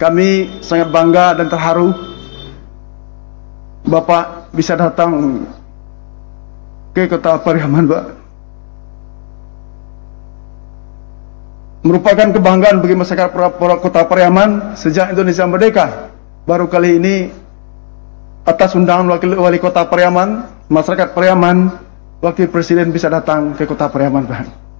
Kami sangat bangga dan terharu Bapak bisa datang ke Kota Pariaman, Pak. Merupakan kebanggaan bagi masyarakat Kota Pariaman sejak Indonesia merdeka. Baru kali ini atas undangan Wali Kota Pariaman, masyarakat Pariaman, Wakil Presiden bisa datang ke Kota Pariaman, Pak.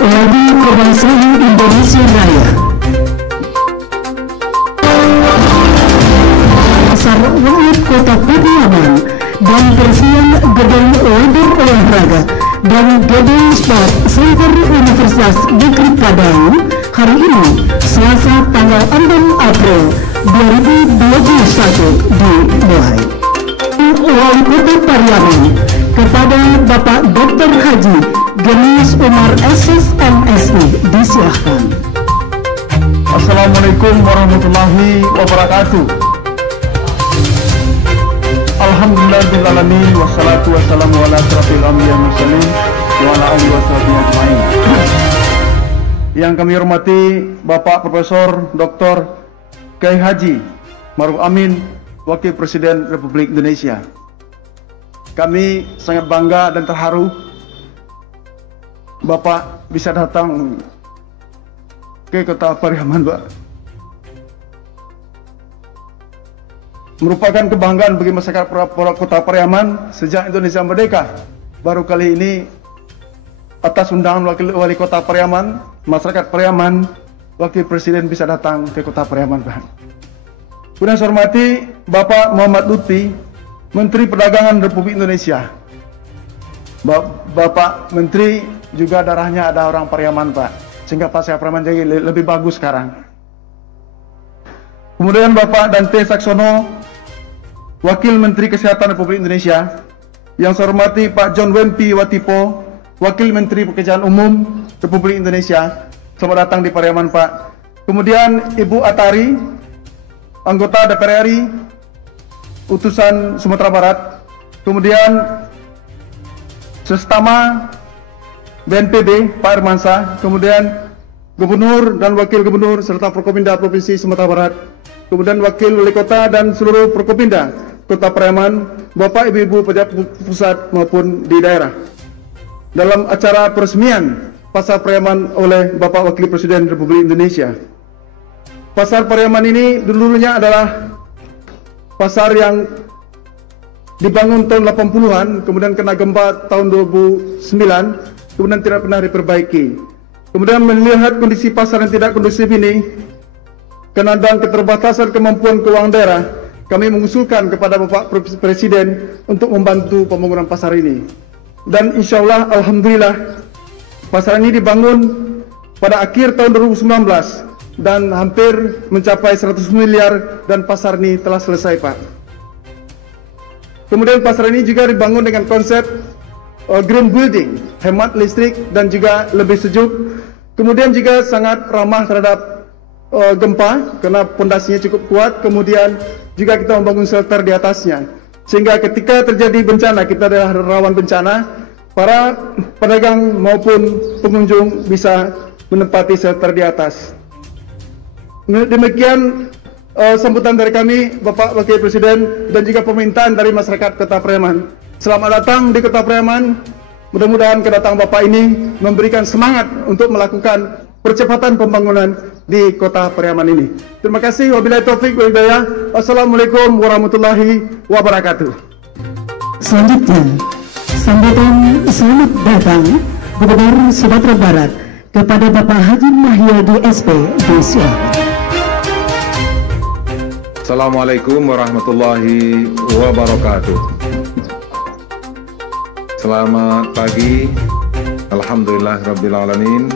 Lagu Kebangsaan Indonesia Raya. Pasar Rakyat Kota Pariaman dan Presiden Gedung Wadah Olahraga dan Gedung Sport Center Universitas Negeri Padang hari ini Selasa tanggal 6 April 2021 dimulai. Wali Kota Pariaman kepada Bapak Dr. Haji Genius Umar SSMSI disiahkan. Assalamualaikum warahmatullahi wabarakatuh. Alhamdulillahirrahmanirrahim. Wassalatu wassalamu ala asrafil anbiya wal mursalin wa ala alihi washabihi ajmain. Yang kami hormati Bapak Profesor Dr. Kiai Haji Maruf Amin, Wakil Presiden Republik Indonesia. Kami sangat bangga dan terharu Bapak bisa datang ke Kota Pariaman, Pak. Merupakan kebanggaan bagi masyarakat Kota Pariaman sejak Indonesia merdeka. Baru kali ini atas undangan Wali Kota Pariaman, masyarakat Pariaman, Wakil Presiden bisa datang ke Kota Pariaman, Pak. Kemudian saya hormati Bapak Muhammad Lutfi, Menteri Perdagangan Republik Indonesia. Bapak Menteri juga darahnya ada orang Pariaman, Pak, sehingga pasar Pariaman jadi lebih bagus sekarang. Kemudian Bapak Dante Saxono, Wakil Menteri Kesehatan Republik Indonesia. Yang saya hormati Pak John Wempi Watipo, Wakil Menteri Pekerjaan Umum Republik Indonesia. Selamat datang di Pariaman, Pak. Kemudian Ibu Atari, anggota DPR RI, utusan Sumatera Barat. Kemudian Sestama BNPB Pak Irmansyah, kemudian Gubernur dan Wakil Gubernur serta Forkopimda Provinsi Sumatera Barat, kemudian Wakil Wali Kota dan seluruh Forkopimda Kota Pariaman, Bapak Ibu-Ibu pejabat pusat maupun di daerah. Dalam acara peresmian Pasar Pariaman oleh Bapak Wakil Presiden Republik Indonesia. Pasar Pariaman ini dulunya adalah pasar yang dibangun tahun 80-an, kemudian kena gempa tahun 2009, kemudian tidak pernah diperbaiki. Kemudian melihat kondisi pasar yang tidak kondusif ini, karena dan keterbatasan kemampuan keuangan daerah, kami mengusulkan kepada Bapak Presiden untuk membantu pembangunan pasar ini. Dan insya Allah, alhamdulillah, pasar ini dibangun pada akhir tahun 2019 dan hampir mencapai 100 miliar dan pasar ini telah selesai, Pak. Kemudian pasar ini juga dibangun dengan konsep green building, hemat listrik dan juga lebih sejuk. Kemudian juga sangat ramah terhadap gempa karena pondasinya cukup kuat. Kemudian juga kita membangun shelter di atasnya, sehingga ketika terjadi bencana, kita adalah rawan bencana, para pedagang maupun pengunjung bisa menempati shelter di atas. Demikian sambutan dari kami, Bapak Wakil Presiden, dan juga permintaan dari masyarakat Kota Pariaman. Selamat datang di Kota Pariaman. Mudah-mudahan kedatangan Bapak ini memberikan semangat untuk melakukan percepatan pembangunan di Kota Pariaman ini. Terima kasih. Wabillahi taufiq wal hidayah. Wassalamualaikum warahmatullahi wabarakatuh. Selanjutnya, Sambutan selamat datang Gubernur Sumatera Barat kepada Bapak Haji Mahyadi SP disilakan. Assalamualaikum warahmatullahi wabarakatuh. Selamat pagi. Alhamdulillah Rabbil Alamin.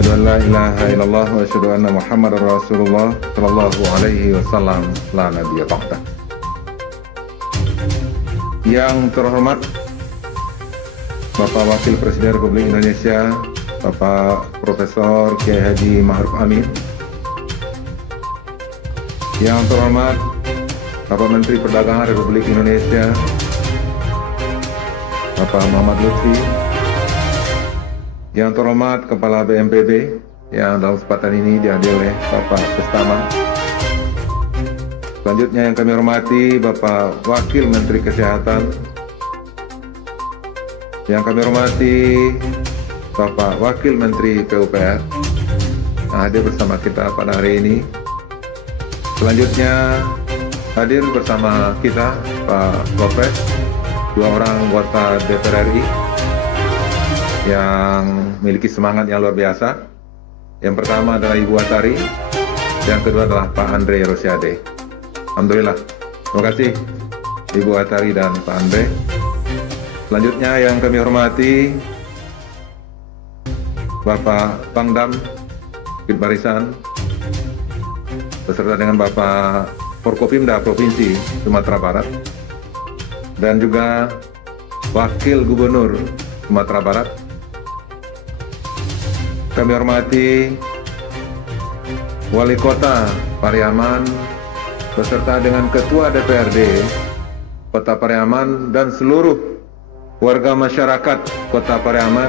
Asyhadu an la ilaha illallah wa asyhadu anna Muhammadar Rasulullah sallallahu alaihi wasallam la nabiyya ba'da. Yang terhormat Bapak Wakil Presiden Republik Indonesia, Bapak Profesor Kiai Haji Ma'ruf Amin. Yang terhormat Bapak Menteri Perdagangan Republik Indonesia, Bapak Muhammad Lutfi. Yang terhormat Kepala BNPB yang dalam kesempatan ini dihadiri oleh Bapak Sestama. Selanjutnya yang kami hormati Bapak Wakil Menteri Kesehatan. Yang kami hormati Bapak Wakil Menteri PUPR yang hadir bersama kita pada hari ini. Selanjutnya hadir bersama kita Pak Wapres, 2 orang anggota DPR RI yang memiliki semangat yang luar biasa. Yang pertama adalah Ibu Atari, yang kedua adalah Pak Andre Rosiade. Alhamdulillah, terima kasih Ibu Atari dan Pak Andre. Selanjutnya yang kami hormati Bapak Pangdam Bukit Barisan beserta dengan Bapak Forkopimda Provinsi Sumatera Barat dan juga Wakil Gubernur Sumatera Barat. Kami hormati Wali Kota Pariaman beserta dengan Ketua DPRD Kota Pariaman dan seluruh warga masyarakat Kota Pariaman,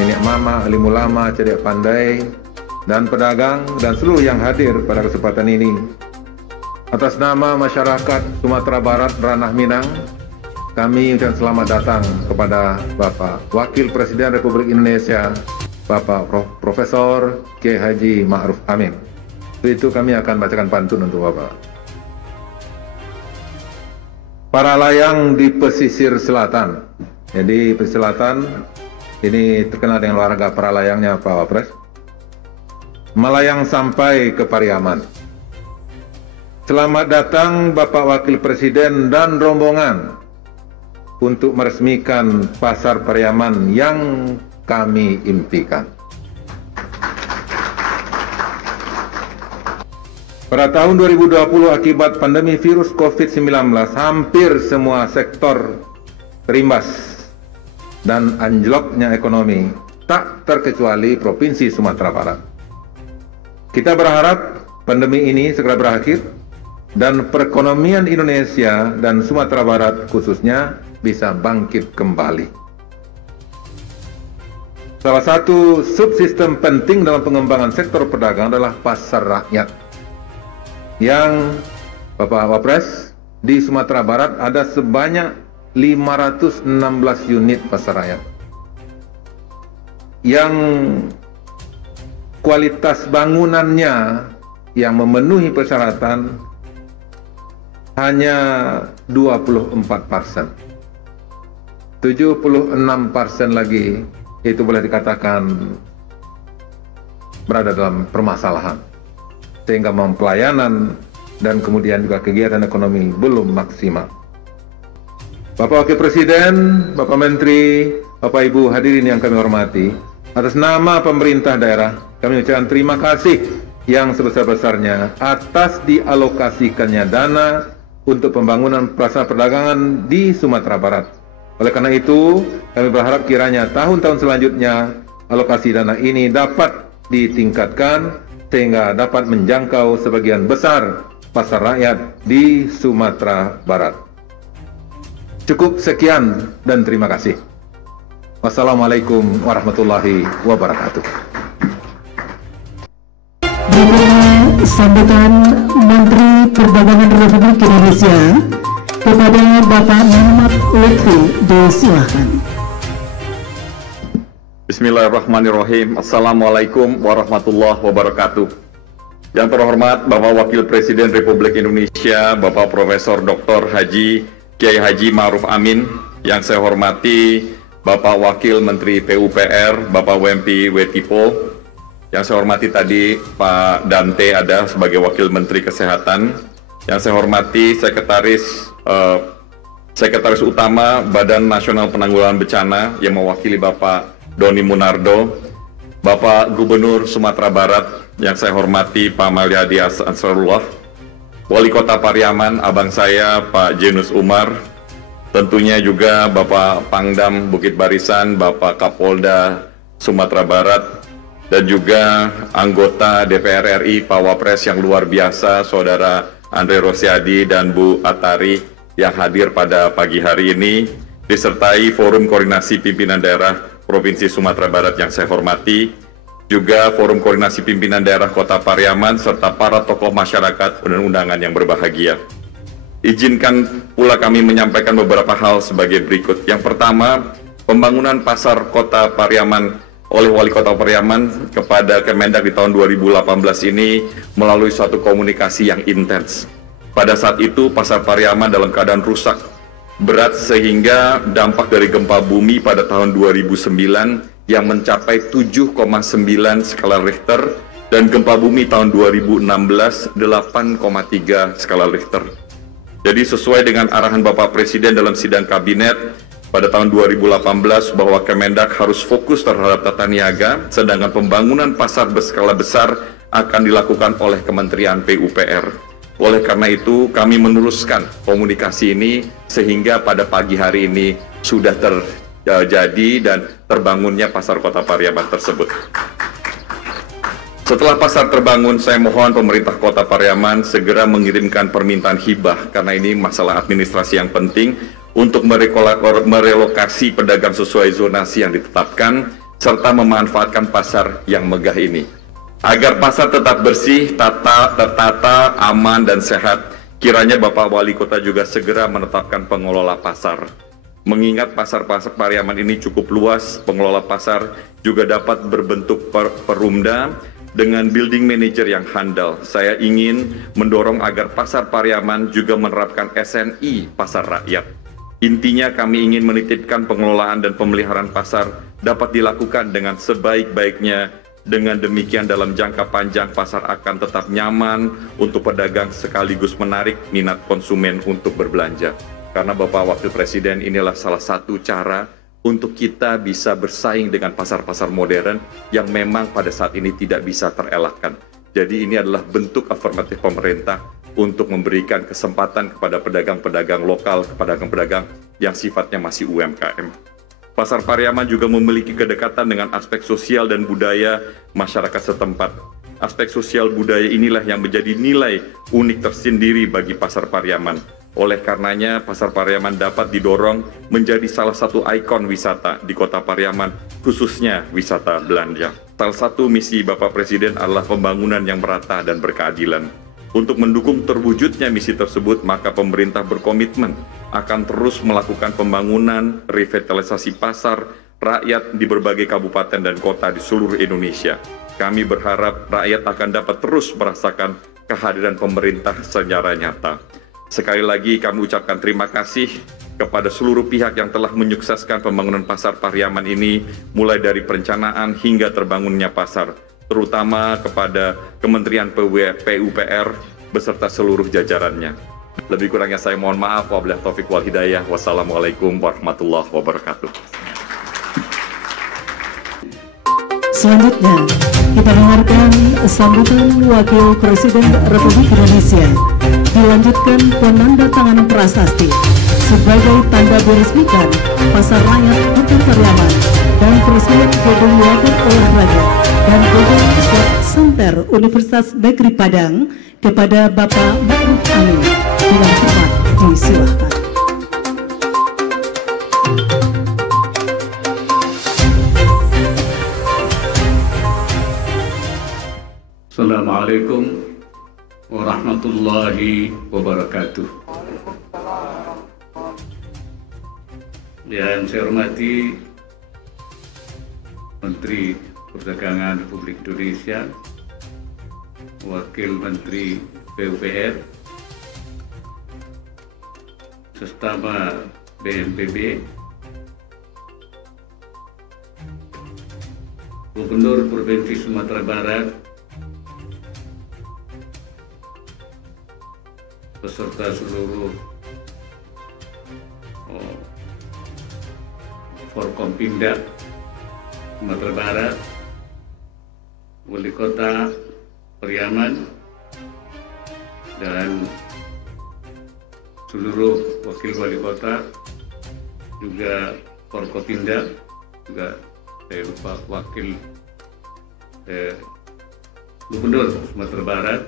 nenek mama, alim ulama, cerdik pandai, dan pedagang dan seluruh yang hadir pada kesempatan ini. Atas nama masyarakat Sumatera Barat Ranah Minang, kami ucapkan selamat datang kepada Bapak Wakil Presiden Republik Indonesia, Bapak Profesor Kiai Haji Ma'ruf Amin. Itu kami akan bacakan pantun untuk Bapak. Para layang di pesisir selatan. Jadi pesisir selatan ini terkenal dengan olahraga para layangnya Pak Wapres. Melayang sampai ke Pariaman. Selamat datang Bapak Wakil Presiden dan rombongan untuk meresmikan Pasar Pariaman yang kami impikan. Pada tahun 2020 akibat pandemi virus COVID-19, hampir semua sektor terimbas dan anjloknya ekonomi, tak terkecuali Provinsi Sumatera Barat. Kita berharap pandemi ini segera berakhir dan perekonomian Indonesia dan Sumatera Barat khususnya bisa bangkit kembali. Salah satu subsistem penting dalam pengembangan sektor perdagangan adalah pasar rakyat. Yang Bapak Wapres, di Sumatera Barat ada sebanyak 516 unit pasar rakyat. Yang kualitas bangunannya yang memenuhi persyaratan hanya 24%. 76% lagi itu boleh dikatakan berada dalam permasalahan, sehingga pelayanan dan kemudian juga kegiatan ekonomi belum maksimal. Bapak Wakil Presiden, Bapak Menteri, Bapak Ibu hadirin yang kami hormati, atas nama pemerintah daerah kami ucapkan terima kasih yang sebesar-besarnya atas dialokasikannya dana untuk pembangunan pasar perdagangan di Sumatera Barat. Oleh karena itu, kami berharap kiranya tahun-tahun selanjutnya alokasi dana ini dapat ditingkatkan sehingga dapat menjangkau sebagian besar pasar rakyat di Sumatera Barat. Cukup sekian dan terima kasih. Wassalamualaikum warahmatullahi wabarakatuh. Berikutnya sambutan Menteri Perdagangan Republik Indonesia kepada Bapak Muhammad Lutfi, disilakan. Bismillahirrahmanirrahim. Assalamualaikum warahmatullahi wabarakatuh. Yang terhormat Bapak Wakil Presiden Republik Indonesia, Bapak Profesor Dr. Haji Kiai Haji Ma'ruf Amin, Yang saya hormati Bapak Wakil Menteri PUPR, Bapak Wempi Wetipo. Yang saya hormati tadi Pak Dante ada sebagai Wakil Menteri Kesehatan. Yang saya hormati Sekretaris Utama Badan Nasional Penanggulangan Bencana yang mewakili Bapak Doni Munardo, Bapak Gubernur Sumatera Barat yang saya hormati Pak Malyadi Ansarullah, Wali Kota Pariaman, abang saya Pak Jenus Umar, tentunya juga Bapak Pangdam Bukit Barisan, Bapak Kapolda Sumatera Barat, dan juga anggota DPR RI, Pak Wapres yang luar biasa, Saudara Andre Rosiadi dan Bu Atari yang hadir pada pagi hari ini, disertai Forum Koordinasi Pimpinan Daerah Provinsi Sumatera Barat yang saya hormati, juga Forum Koordinasi Pimpinan Daerah Kota Pariaman, serta para tokoh masyarakat dan undangan yang berbahagia. Izinkan pula kami menyampaikan beberapa hal sebagai berikut. Yang pertama, pembangunan pasar Kota Pariaman oleh Wali Kota Pariaman kepada Kemendak di tahun 2018 ini melalui suatu komunikasi yang intens. Pada saat itu, pasar Pariaman dalam keadaan rusak berat sehingga dampak dari gempa bumi pada tahun 2009 yang mencapai 7,9 skala Richter dan gempa bumi tahun 2016 8,3 skala Richter. Jadi sesuai dengan arahan Bapak Presiden dalam sidang kabinet pada tahun 2018 bahwa Kemendak harus fokus terhadap tata niaga, sedangkan pembangunan pasar berskala besar akan dilakukan oleh Kementerian PUPR. Oleh karena itu, kami meneruskan komunikasi ini sehingga pada pagi hari ini sudah terjadi dan terbangunnya pasar Kota Pariaman tersebut. Setelah pasar terbangun, saya mohon pemerintah Kota Pariaman segera mengirimkan permintaan hibah karena ini masalah administrasi yang penting untuk merelokasi pedagang sesuai zonasi yang ditetapkan serta memanfaatkan pasar yang megah ini. Agar pasar tetap bersih, tertata, aman, dan sehat, kiranya Bapak Wali Kota juga segera menetapkan pengelola pasar. Mengingat pasar Pariaman ini cukup luas, pengelola pasar juga dapat berbentuk perumda dengan building manager yang handal. Saya ingin mendorong agar pasar Pariaman juga menerapkan SNI pasar rakyat. Intinya kami ingin menitipkan pengelolaan dan pemeliharaan pasar dapat dilakukan dengan sebaik-baiknya. Dengan demikian dalam jangka panjang pasar akan tetap nyaman untuk pedagang sekaligus menarik minat konsumen untuk berbelanja. Karena Bapak Wakil Presiden inilah salah satu cara untuk kita bisa bersaing dengan pasar-pasar modern yang memang pada saat ini tidak bisa terelakkan. Jadi ini adalah bentuk afirmatif pemerintah untuk memberikan kesempatan kepada pedagang-pedagang lokal, pedagang-pedagang yang sifatnya masih UMKM. Pasar Pariaman juga memiliki kedekatan dengan aspek sosial dan budaya masyarakat setempat. Aspek sosial budaya inilah yang menjadi nilai unik tersendiri bagi Pasar Pariaman. Oleh karenanya, Pasar Pariaman dapat didorong menjadi salah satu ikon wisata di Kota Pariaman, khususnya wisata belanja. Salah satu misi Bapak Presiden adalah pembangunan yang merata dan berkeadilan. Untuk mendukung terwujudnya misi tersebut, maka pemerintah berkomitmen akan terus melakukan pembangunan revitalisasi pasar rakyat di berbagai kabupaten dan kota di seluruh Indonesia. Kami berharap rakyat akan dapat terus merasakan kehadiran pemerintah secara nyata. Sekali lagi kami ucapkan terima kasih kepada seluruh pihak yang telah menyukseskan pembangunan pasar Pariaman ini, mulai dari perencanaan hingga terbangunnya pasar, terutama kepada Kementerian PUPR beserta seluruh jajarannya. Lebih kurangnya saya mohon maaf. Wabillahi taufiq wal hidayah. Wassalamualaikum warahmatullahi wabarakatuh. Selanjutnya, kita dengarkan sambutan Wakil Presiden Republik Indonesia. Dilanjutkan penandatanganan prasasti sebagai tanda diresmikan Pasar Rakyat Kota Pariaman dan peresmian gedung wadah olahraga dan gedung sport center Universitas Negeri Padang kepada Bapak Ma'ruf Amin. Dengan hormat disilahkan. Assalamualaikum warahmatullahi wabarakatuh. Yang saya hormati Menteri Perdagangan Republik Indonesia, Wakil Menteri PUPR, serta BNPB, Gubernur Provinsi Sumatera Barat, beserta seluruh Forkompinda Sumatera Barat, Wali Kota Pariaman, dan seluruh wakil wali kota, juga Forkopinda, juga saya lupa wakil Gubernur Sumatera Barat,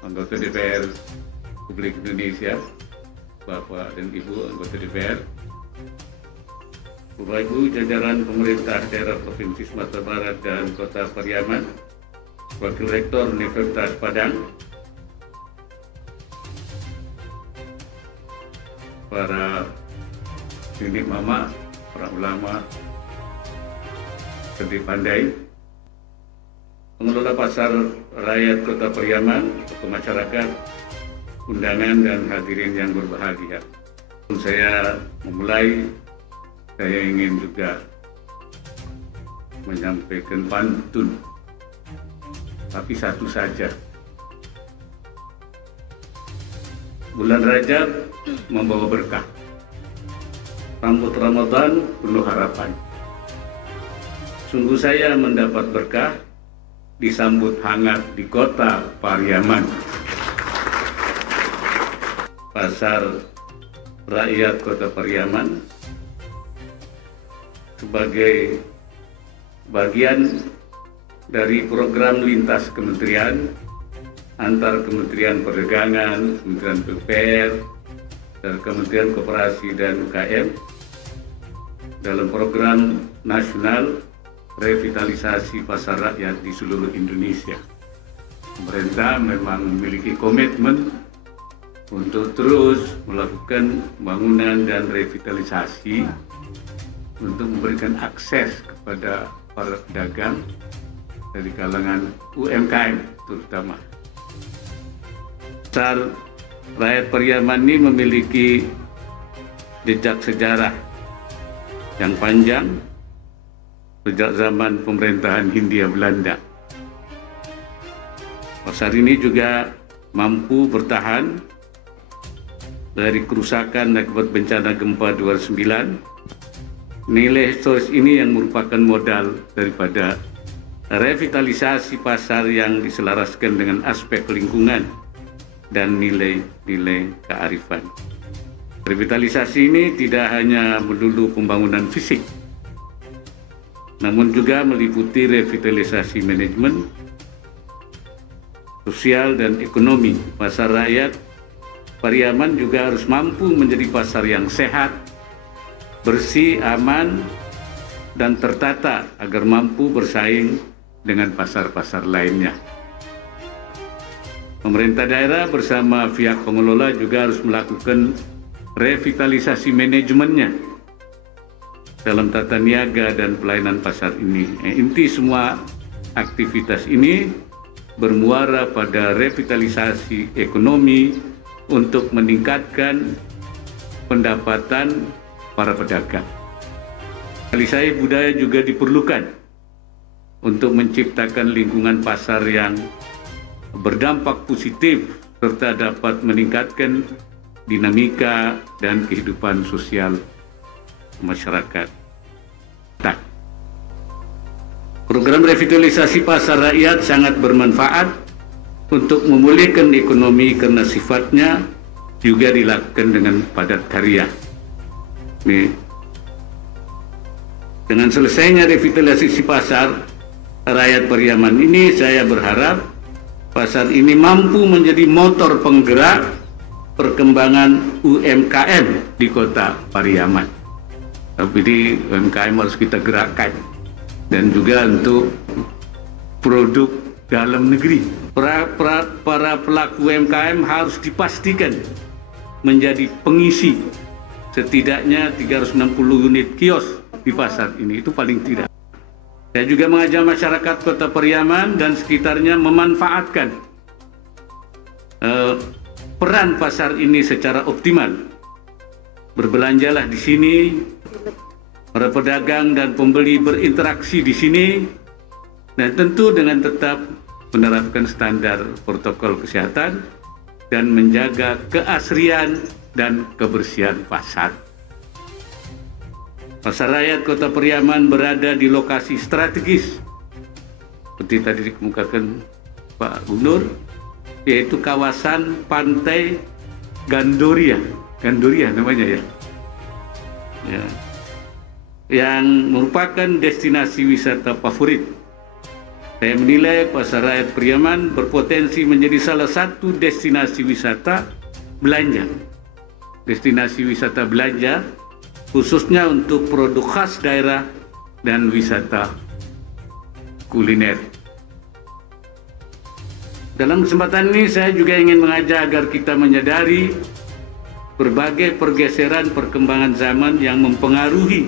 anggota DPR Republik Indonesia, Bapak dan Ibu anggota DPR, Bapak Ibu jajaran pemerintah daerah Provinsi Sumatera Barat dan Kota Pariaman, Wakil Rektor Universitas Padang, para nenek mama, para ulama, cerdik pandai, pengelola pasar rakyat Kota Pariaman, tokoh masyarakat, undangan dan hadirin yang berbahagia. Sebelum saya memulai, saya ingin juga menyampaikan pantun, tapi satu saja. Bulan Rajab membawa berkah, sambut Ramadan penuh harapan. Sungguh saya mendapat berkah, disambut hangat di Kota Pariaman. Pasar rakyat Kota Pariaman sebagai bagian dari program lintas kementerian antar Kementerian Perdagangan, Kementerian PUPR, dan Kementerian Koperasi dan UKM dalam program nasional revitalisasi pasar rakyat di seluruh Indonesia. Pemerintah memang memiliki komitmen untuk terus melakukan pembangunan dan revitalisasi untuk memberikan akses kepada para pedagang dari kalangan UMKM terutama. Pasar rakyat Pariaman ini memiliki jejak sejarah yang panjang sejak zaman pemerintahan Hindia Belanda. Pasar ini juga mampu bertahan dari kerusakan akibat bencana gempa 2009. Nilai historis ini yang merupakan modal daripada revitalisasi pasar yang diselaraskan dengan aspek lingkungan dan nilai-nilai kearifan. Revitalisasi ini tidak hanya melulu pembangunan fisik, namun juga meliputi revitalisasi manajemen, sosial dan ekonomi. Pasar rakyat Pariaman juga harus mampu menjadi pasar yang sehat, bersih, aman, dan tertata agar mampu bersaing dengan pasar-pasar lainnya. Pemerintah daerah bersama pihak pengelola juga harus melakukan revitalisasi manajemennya dalam tata niaga dan pelayanan pasar ini. Inti semua aktivitas ini bermuara pada revitalisasi ekonomi untuk meningkatkan pendapatan para pedagang. Revitalisasi budaya juga diperlukan untuk menciptakan lingkungan pasar yang berdampak positif serta dapat meningkatkan dinamika dan kehidupan sosial masyarakat. Program revitalisasi pasar rakyat sangat bermanfaat untuk memulihkan ekonomi karena sifatnya juga dilakukan dengan padat karya. Dengan selesainya revitalisasi pasar rakyat Pariaman ini, saya berharap pasar ini mampu menjadi motor penggerak perkembangan UMKM di Kota Pariaman. Tapi di UMKM harus kita gerakkan, dan juga untuk produk dalam negeri. Para pelaku UMKM harus dipastikan menjadi pengisi setidaknya 360 unit kios di pasar ini, itu paling tidak. Saya juga mengajak masyarakat Kota Pariaman dan sekitarnya memanfaatkan peran pasar ini secara optimal berbelanjalah di sini, para pedagang dan pembeli berinteraksi di sini, dan tentu dengan tetap menerapkan standar protokol kesehatan dan menjaga keasrian dan kebersihan pasar. Pasar Rakyat Kota Pariaman berada di lokasi strategis, seperti tadi dikemukakan Pak Gubernur, yaitu kawasan pantai Gandoria namanya ya, yang merupakan destinasi wisata favorit. Saya menilai Pasar Rakyat Pariaman berpotensi menjadi salah satu destinasi wisata belanja. Destinasi wisata belanja khususnya untuk produk khas daerah dan wisata kuliner. Dalam kesempatan ini saya juga ingin mengajak agar kita menyadari berbagai pergeseran perkembangan zaman yang mempengaruhi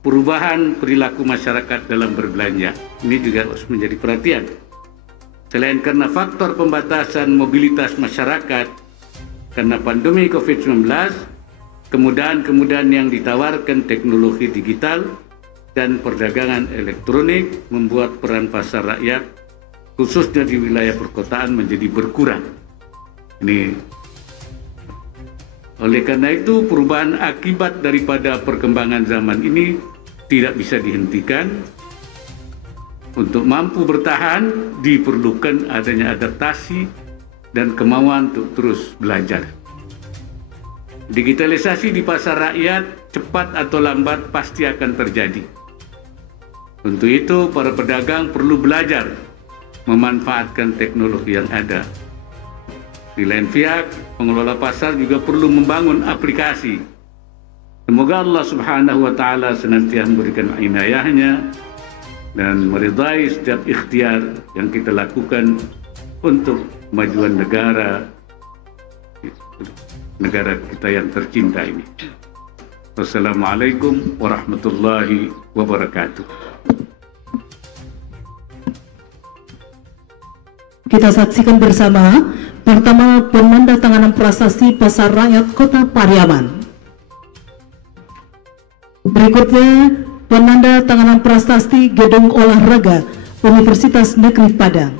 perubahan perilaku masyarakat dalam berbelanja. Ini juga harus menjadi perhatian. Selain karena faktor pembatasan mobilitas masyarakat karena pandemi COVID-19, kemudahan-kemudahan yang ditawarkan teknologi digital dan perdagangan elektronik membuat peran pasar rakyat, khususnya di wilayah perkotaan, menjadi berkurang. Oleh karena itu, perubahan akibat daripada perkembangan zaman ini tidak bisa dihentikan. Untuk mampu bertahan, diperlukan adanya adaptasi dan kemauan untuk terus belajar. Digitalisasi di pasar rakyat cepat atau lambat pasti akan terjadi. Untuk itu, para pedagang perlu belajar memanfaatkan teknologi yang ada. Di lain pihak, pengelola pasar juga perlu membangun aplikasi. Semoga Allah Subhanahu wa Ta'ala senantiasa memberikan inayahnya dan meridai setiap ikhtiar yang kita lakukan untuk kemajuan negara kita yang tercinta ini. Wassalamualaikum warahmatullahi wabarakatuh. Kita saksikan bersama pertama penandatanganan prasasti Pasar Rakyat Kota Pariaman. Berikutnya penandatanganan prasasti Gedung Olahraga Universitas Negeri Padang.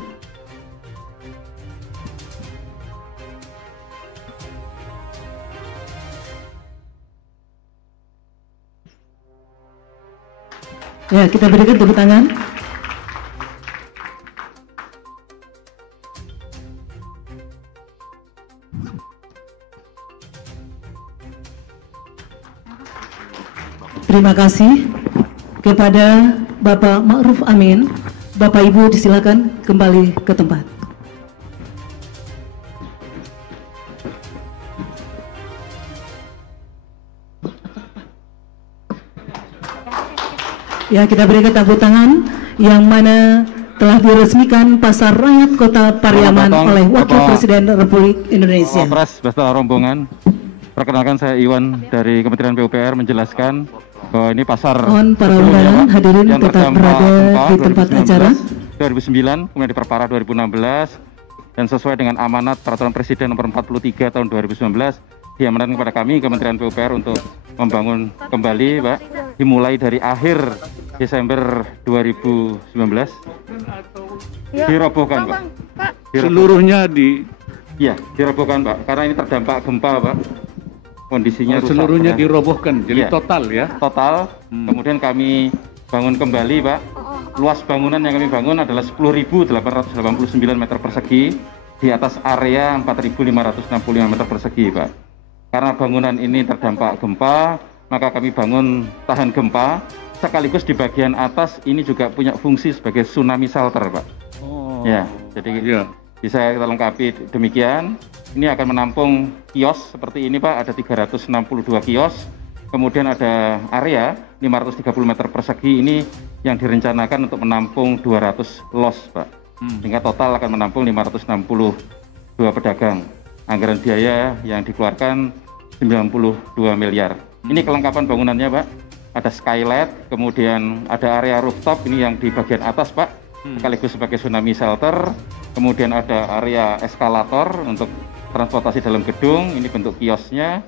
Ya, kita berikan tepuk tangan. Terima kasih kepada Bapak Ma'ruf Amin. Bapak Ibu disilakan kembali ke tempat. Ya, kita berikan tepuk tangan yang mana telah diresmikan Pasar Rakyat Kota Pariaman oleh Wakil Presiden Republik Indonesia. Pres beserta rombongan. Perkenalkan, saya Iwan dari Kementerian PUPR menjelaskan bahwa ini pasar mohon para undangan hadirin tetap berada di tempat acara. 2009 kemudian diperparah 2016 dan sesuai dengan amanat Peraturan Presiden Nomor 43 Tahun 2019 diamanatkan kepada kami Kementerian PUPR untuk membangun kembali, Pak, dimulai dari akhir Desember 2019 dirobohkan, Pak. Seluruhnya dirobohkan, Pak, karena ini terdampak gempa, Pak. Kondisinya rusak, seluruhnya ya. dirobohkan, jadi total ya? Total, kemudian kami bangun kembali, Pak. Luas bangunan yang kami bangun adalah 10.889 meter persegi di atas area 4.565 meter persegi, Pak. Karena bangunan ini terdampak gempa, maka kami bangun tahan gempa, sekaligus di bagian atas ini juga punya fungsi sebagai tsunami shelter, Pak. Ya, jadi bisa kita lengkapi demikian. Ini akan menampung kios seperti ini, Pak, ada 362 kios. Kemudian ada area 530 meter persegi ini yang direncanakan untuk menampung 200 los, Pak. Sehingga total akan menampung 562 pedagang. Anggaran biaya yang dikeluarkan 92 miliar. Ini kelengkapan bangunannya, Pak. Ada skylight, kemudian ada area rooftop ini yang di bagian atas, Pak, sekaligus sebagai tsunami shelter. Kemudian ada area eskalator untuk transportasi dalam gedung, ini bentuk kiosnya.